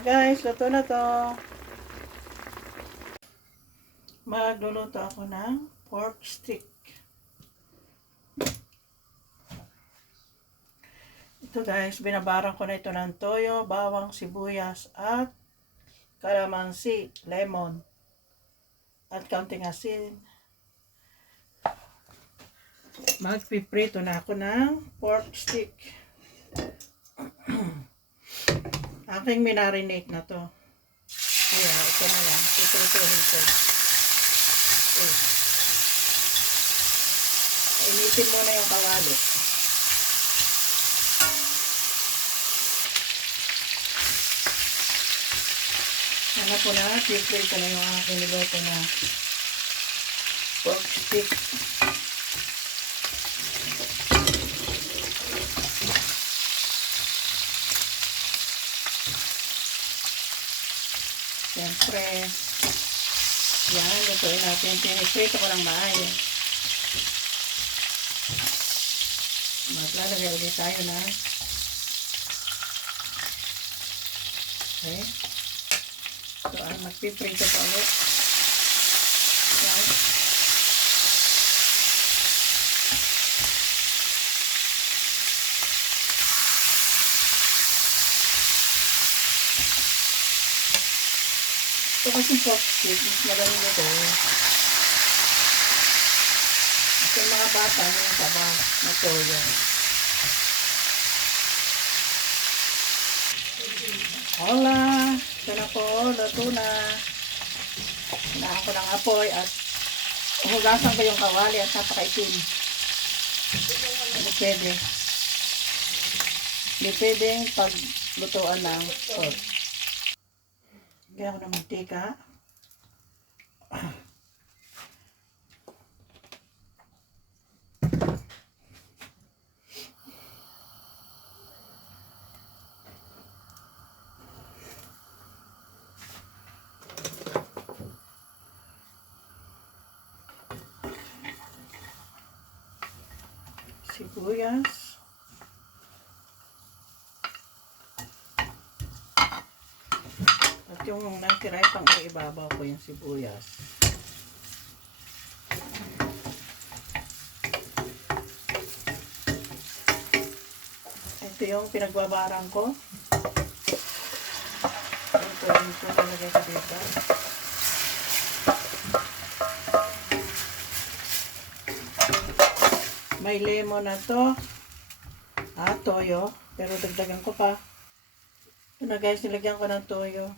Ayan guys, luto na to. Magluluto ako ng pork stick. Ito guys, binabarang ko na ito ng toyo, bawang, sibuyas, at kalamansi, lemon, at kaunting asin. Magpiprito na ako ng pork stick. Aking minarinate na to. Kaya ito na lang, piprituhin ko. Initin muna yung kawali. Ano po na, piprito na yung aking niluto na pork stick. Siyempre, yan, lutuin natin. Piniprito ko ng maayos. Maglalagay ulit tayo na. Okay. So, magpiprito pa ulit. Yan. Ito kasing pork stick, mas magaling ito. At yung mga bata na yung taba na toyo. Hola! Ito na po, luto na. Hinaan ko ng apoy at hugasan ko yung kawali at napakaitim. Hindi pwede. Hindi pwedeng paglutuan ng pork. Kaya ako ng mantika. Sibuyas. At yung natiray pang ibabaw ko yung sibuyas. Ito yung pinagbabarang ko. Ito yung nalagay ko dito. May lemon na to. Toyo. Pero dagdagan ko pa. Ito na guys, nilagyan ko ng toyo.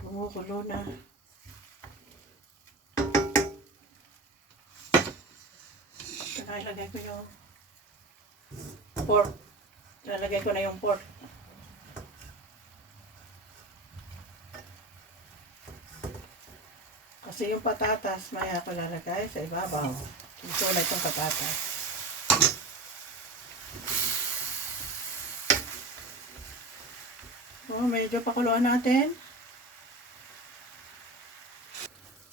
Kumukulo na. Saka ilagay ko yung pork. Lalagay ko na yung pork. Kasi yung patatas, maya ko lalagay sa ibabaw. Ito na itong patatas. Medyo pakuluan natin.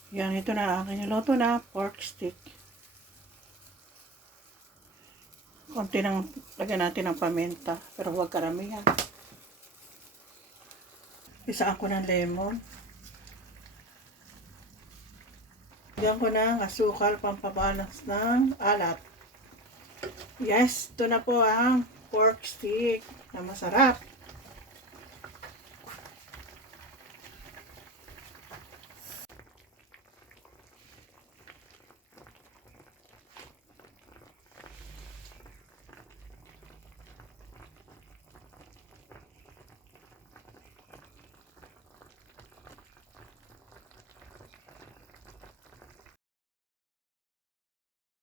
Yan, ito na aking niluto na pork stick. Konti nang lagyan natin ng paminta, pero huwag karamihan. Isaan ko ng lemon. Lagyan ko ng asukal, pampabalance ng alat. Yes, ito na po ang pork stick na masarap.